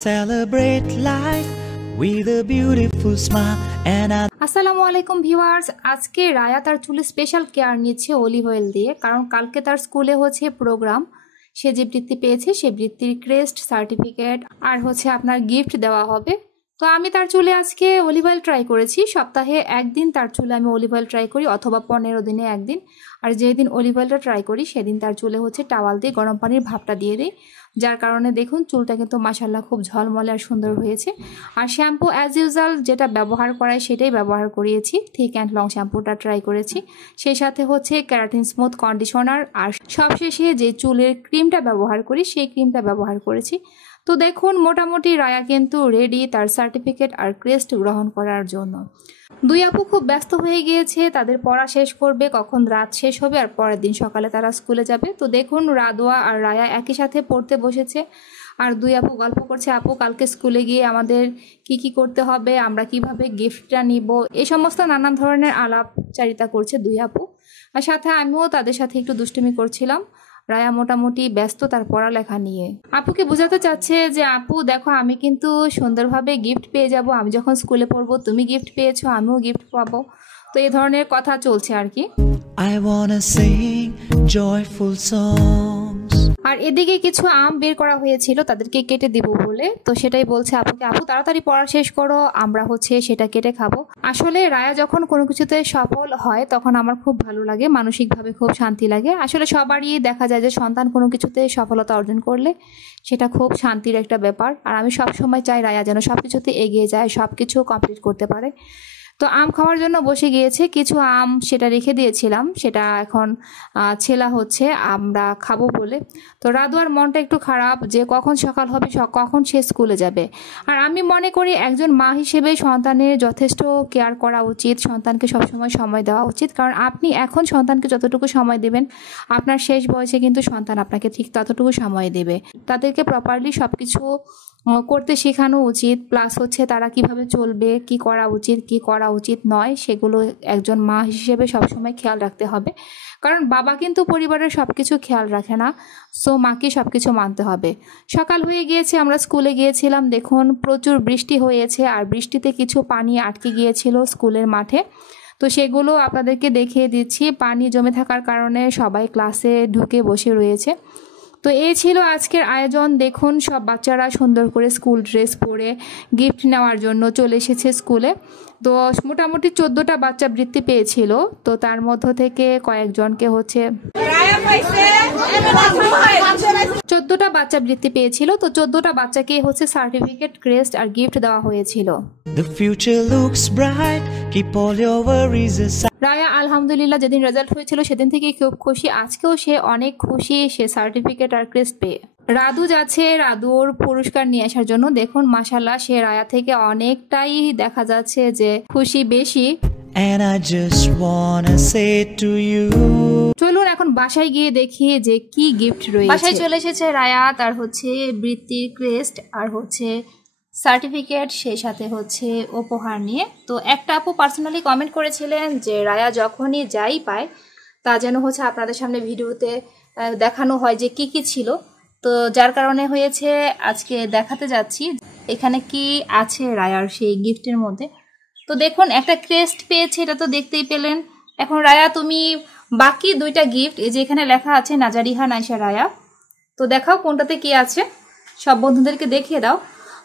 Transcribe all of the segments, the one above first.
Celebrate life with a beautiful smile and আসসালামু আলাইকুম viewers, আজকে রায়া তার চুলে স্পেশাল কেয়ার নিচ্ছে অলিভ অয়েল দিয়ে, কারণ কালকে তার স্কুলে হচ্ছে প্রোগ্রাম। সে যে বৃত্তি পেয়েছে সে বৃত্তির ক্রেস্ট, সার্টিফিকেট আর হচ্ছে আপনার গিফট দেওয়া হবে। তো আমি তার চুলে আজকে অলিভ অয়েল ট্রাই করেছি। সপ্তাহে একদিন তার চুলে আমি অলিভ অয়েল ট্রাই করি, অথবা 15 দিনে একদিন। আর যেদিন অলিভ অয়েলটা ট্রাই করি সেদিন তার চুলে হচ্ছে টাওয়াল দিয়ে গরম পানির ভাপটা দিয়ে দিই, যার কারণে দেখুন চুলটা কিন্তু মাশাআল্লাহ খুব ঝলমলে আর সুন্দর হয়েছে। আর শ্যাম্পু অ্যাজ ইউজুয়াল যেটা ব্যবহার করায় সেটাই ব্যবহার করিয়েছি, থিক অ্যান্ড লং শ্যাম্পুটা ট্রাই করেছি। সেই সাথে হচ্ছে কেরাটিন স্মুথ কন্ডিশনার, আর সবশেষে যে চুলের ক্রিমটা ব্যবহার করি সেই ক্রিমটা ব্যবহার করেছি। তো দেখুন মোটামুটি রায়া কিন্তু রেডি তার সার্টিফিকেট আর ক্রেস্ট গ্রহণ করার জন্য। দুই আপু খুব ব্যস্ত হয়ে গিয়েছে, তাদের পড়া শেষ করবে, কখন রাত শেষ হবে আর পরের দিন সকালে তারা স্কুলে যাবে। তো দেখুন রাদোয়া আর রায়া একই সাথে পড়তে বসেছে, আর দুই আপু গল্প করছে, আপু কালকে স্কুলে গিয়ে আমাদের কি করতে হবে, আমরা কিভাবে গিফটটা নিব, এই সমস্ত নানান ধরনের আলাপচারিতা করছে দুই আপু। আর সাথে আমিও তাদের সাথে একটু দুষ্টুমি করছিলাম। রায়া মোটামুটি ব্যস্ত তার পড়ালেখা নিয়ে। আপুকে বোঝাতে চাচ্ছে যে আপু দেখো আমি কিন্তু সুন্দরভাবে গিফট পেয়ে যাব, আমি যখন স্কুলে পড়বো তুমি গিফট পেয়েছো আমিও গিফট পাবো। তো এই ধরনের কথা চলছে আর কি। I wanna sing joyful songs. আর এদিকে কিছু আম বের করা হয়েছিল তাদেরকে কেটে দিব বলে, তো সেটাই বলছে আপুকে, আপু তাড়াতাড়ি পড়া শেষ করো, আমরা হচ্ছে সেটা কেটে খাবো। আসলে রায়া যখন কোনো কিছুতে সফল হয় তখন আমার খুব ভালো লাগে, মানসিকভাবে খুব শান্তি লাগে। আসলে সবারই দেখা যায় যে সন্তান কোনো কিছুতে সফলতা অর্জন করলে সেটা খুব শান্তির একটা ব্যাপার। আর আমি সব সময় চাই রায়া যেন সব কিছুতে এগিয়ে যায়, সব কিছু কমপ্লিট করতে পারে। তো আম খাওয়ার জন্য বসে গিয়েছে, কিছু আম সেটা রেখে দিয়েছিলাম, সেটা এখন ছেলা হচ্ছে আমরা খাবো বলে। তো রাদোয়ার মনটা একটু খারাপ যে কখন সকাল হবে, কখন সে স্কুলে যাবে। আর আমি মনে করি একজন মা হিসেবে সন্তানের যথেষ্ট কেয়ার করা উচিত, সন্তানকে সবসময় সময় দেওয়া উচিত। কারণ আপনি এখন সন্তানকে যতটুকু সময় দেবেন আপনার শেষ বয়সে কিন্তু সন্তান আপনাকে ঠিক ততটুকু সময় দেবে। তাদেরকে প্রপারলি সব কিছু করতে শেখানো উচিত, প্লাস হচ্ছে তারা কিভাবে চলবে, কি করা উচিত কি করা উচিত নয় সেগুলো একজন মা হিসেবে সবসময় খেয়াল রাখতে হবে। কারণ বাবা কিন্তু পরিবারের সব কিছু খেয়াল রাখে না, সো মাকে সব কিছু মানতে হবে। সকাল হয়ে গিয়েছে, আমরা স্কুলে গিয়েছিলাম, দেখুন প্রচুর বৃষ্টি হয়েছে আর বৃষ্টিতে কিছু পানি আটকে গিয়েছিল স্কুলের মাঠে। তো সেগুলো আপনাদেরকে দেখিয়ে দিচ্ছি, পানি জমে থাকার কারণে সবাই ক্লাসে ঢুকে বসে রয়েছে। তো এই ছিল আজকের আয়োজন। দেখুন সব বাচ্চারা সুন্দর করে স্কুল ড্রেস পরে গিফট নেওয়ার জন্য চলে এসেছে স্কুলে। তো মোটামুটি 14টা বাচ্চা বৃত্তি পেয়েছিল, তো তার মধ্য থেকে কয়েকজনকে হচ্ছে 14টা বাচ্চা বৃত্তি পেয়েছিল, তো 14টা বাচ্চাকে হচ্ছে সার্টিফিকেট, ক্রেস্ট আর গিফট দেওয়া হয়েছিল। The future looks bright, keep all your worries aside. Raya আলহামদুলিল্লাহ যেদিন রেজাল্ট হয়েছিল সেদিন থেকে খুব খুশি, আজকেও সে অনেক খুশি, সে সার্টিফিকেট আর ক্রেস্ট পেয়ে। রাদু যাচ্ছে রাদুর পুরস্কার নিয়ে আসার জন্য। দেখুন মাশাআল্লাহ সে রায়া থেকে অনেকটাই দেখা যাচ্ছে যে খুশি বেশি। And I just wanna say to you, চলুন এখন বাসায় গিয়ে দেখি যে কি গিফট রয়েছে। বাসায় চলে এসেছে রায়া, তার হচ্ছে বৃত্তির ক্রেস্ট আর হচ্ছে সার্টিফিকেট, সেই সাথে হচ্ছে উপহার নিয়ে। তো একটা আপু পার্সোনালি কমেন্ট করেছিলেন যে রায়া যখনই যাই পায় তা যেন হচ্ছে আপনাদের সামনে ভিডিওতে দেখানো হয় যে কি ছিল। তো যার কারণে হয়েছে আজকে দেখাতে যাচ্ছি এখানে কি আছে রায়ার সেই গিফটের মধ্যে। তো দেখুন একটা ক্রেস্ট পেয়েছে, এটা তো দেখতেই পেলেন। এখন রায়া তুমি বাকি 2টা গিফট, এই যে এখানে লেখা আছে নাজারিহা নাইশা রায়া, তো দেখাও কোনটাতে কি আছে, সব বন্ধুদেরকে দেখিয়ে দাও।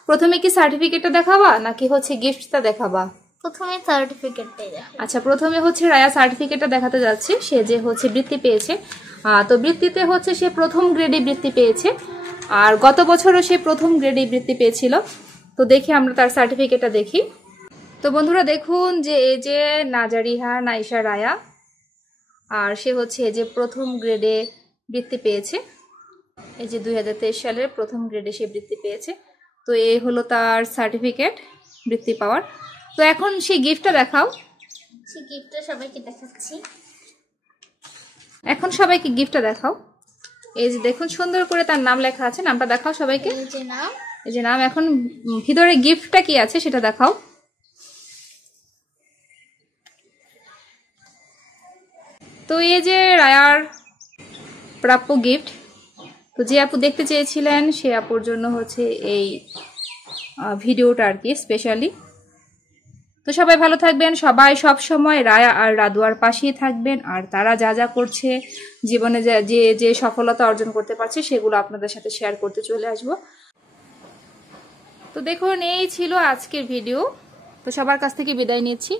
প্রথমে কি সার্টিফিকেটটা দেখাবা নাকি হচ্ছে গিফটটা দেখাবা? প্রথমে সার্টিফিকেটটাই দেখাবো। আচ্ছা প্রথমে হচ্ছে রায়া সার্টিফিকেটটা দেখাতে যাচ্ছে, সে যে হচ্ছে বৃত্তি পেয়েছে। তো বৃত্তিতে হচ্ছে সে প্রথম গ্রেডে বৃত্তি পেয়েছে, আর গত বছরও সে প্রথম গ্রেডে বৃত্তি পেয়েছিল। তো দেখি আমরা তার সার্টিফিকেটটা দেখি। তো বন্ধুরা দেখুন যে এই যে নাজারিহা নাইশা রায়া, আর সে হচ্ছে এই যে প্রথম গ্রেডে বৃত্তি পেয়েছে, এই যে 2023 সালের প্রথম গ্রেডে সে বৃত্তি পেয়েছে। তো এই হলো তার সার্টিফিকেট বৃত্তি পাওয়ার। তো এখন সেই গিফটটা দেখাও। সেই গিফটটা সবাইকে দেখাচ্ছি। এখন সবাইকে গিফটটা দেখাও। এই যে দেখুন সুন্দর করে তার নাম লেখা আছে, নামটা দেখাও সবাইকে। এই যে নাম, এই যে নাম। এখন ভিতরে গিফটটা কি আছে সেটা দেখাও। তো এই যে রায়ার প্রাপ্য গিফট। তো যে আপু দেখতে চেয়েছিলেন সে আপুর জন্য হচ্ছে এই ভিডিওটা আর কি স্পেশালি। তো সবাই ভালো থাকবেন, সবাই সব সময় রায়া আর রাদুয়ার পাশেই থাকবেন, আর তারা যা যা করছে জীবনে যে যে সফলতা অর্জন করতে পারছে সেগুলো আপনাদের সাথে শেয়ার করতে চলে আসব। তো দেখুন এই ছিল আজকের ভিডিও। তো সবার কাছ থেকে বিদায় নিচ্ছি।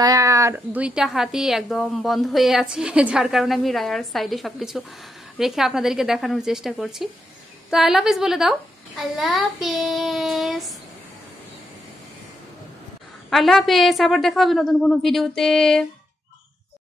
রায়ার দুইটা হাতই একদম বন্ধ হয়ে আছে, যার কারণে আমি রায়ার সাইডে সবকিছু রেখে আপনাদেরকে দেখানোর চেষ্টা করছি। তো আই লাভ ইউ বলে দাও। আল্লাহ হাফেজ। আল্লাহ হাফেজ, আবার দেখা হবে নতুন কোনো ভিডিওতে।